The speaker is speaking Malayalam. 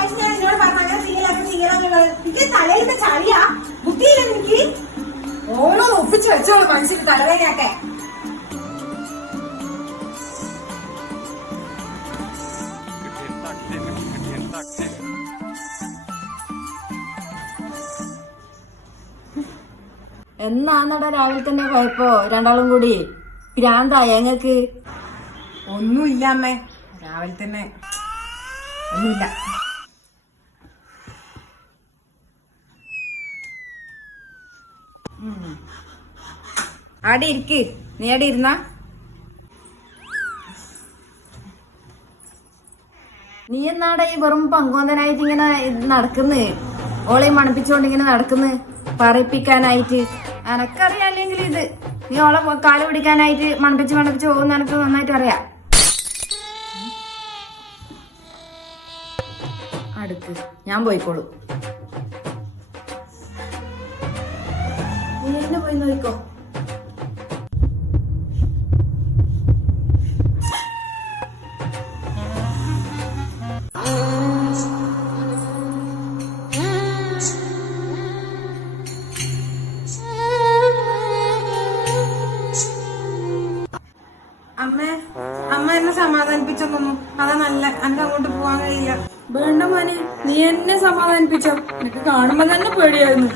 പ്രാവശ്യം ഞാൻ എന്നോട് പറഞ്ഞു അങ്ങനെ ചെയ്യലാന്നുള്ളത്. എനിക്ക് തലയിലത്തെ ചളിയാ, ബുദ്ധിയില്ല എനിക്ക്. ഓരോ ഒപ്പിച്ച് വെച്ചോളൂ മനുഷ്യന് തലവേനയൊക്കെ. എന്നാന്നടാ രാവിലെ തന്നെ പോയപ്പോ രണ്ടാളും കൂടി ഭ്രാന്തായ ഞങ്ങക്ക്? ഒന്നുമില്ല അമ്മേ, രാവിലെ തന്നെ ഒന്നുമില്ല. ആടെ ഇരിക്ക്, നീ ആടെ ഇരുന്ന. നീ എന്നാടെ ഈ വെറും പങ്കോന്തനായിട്ട് ഇങ്ങനെ നടക്കുന്നു, ഓളെ മണപ്പിച്ചോണ്ട് ഇങ്ങനെ നടക്കുന്നു പറയിപ്പിക്കാനായിട്ട്? എനക്കറിയാം, അല്ലെങ്കിൽ ഇത് നീ ഓളെ കാല് പിടിക്കാനായിട്ട് മണപ്പിച്ച് പോകുന്ന എനക്ക് നന്നായിട്ട് അറിയാം. അടുക്ക്, ഞാൻ പോയിക്കോളൂ. നീ എന്നെ പോയി നോക്കോ. അമ്മ എന്നെ സമാധാനിപ്പിച്ചൊന്നു, അതാ നല്ല. എനിക്ക് അങ്ങോട്ട് പോവാൻ കഴിയില്ല. വേണ്ട മോനെ, നീ എന്നെ സമാധാനിപ്പിച്ചോ. എനിക്ക് കാണുമ്പോ തന്നെ പേടിയായിരുന്നു.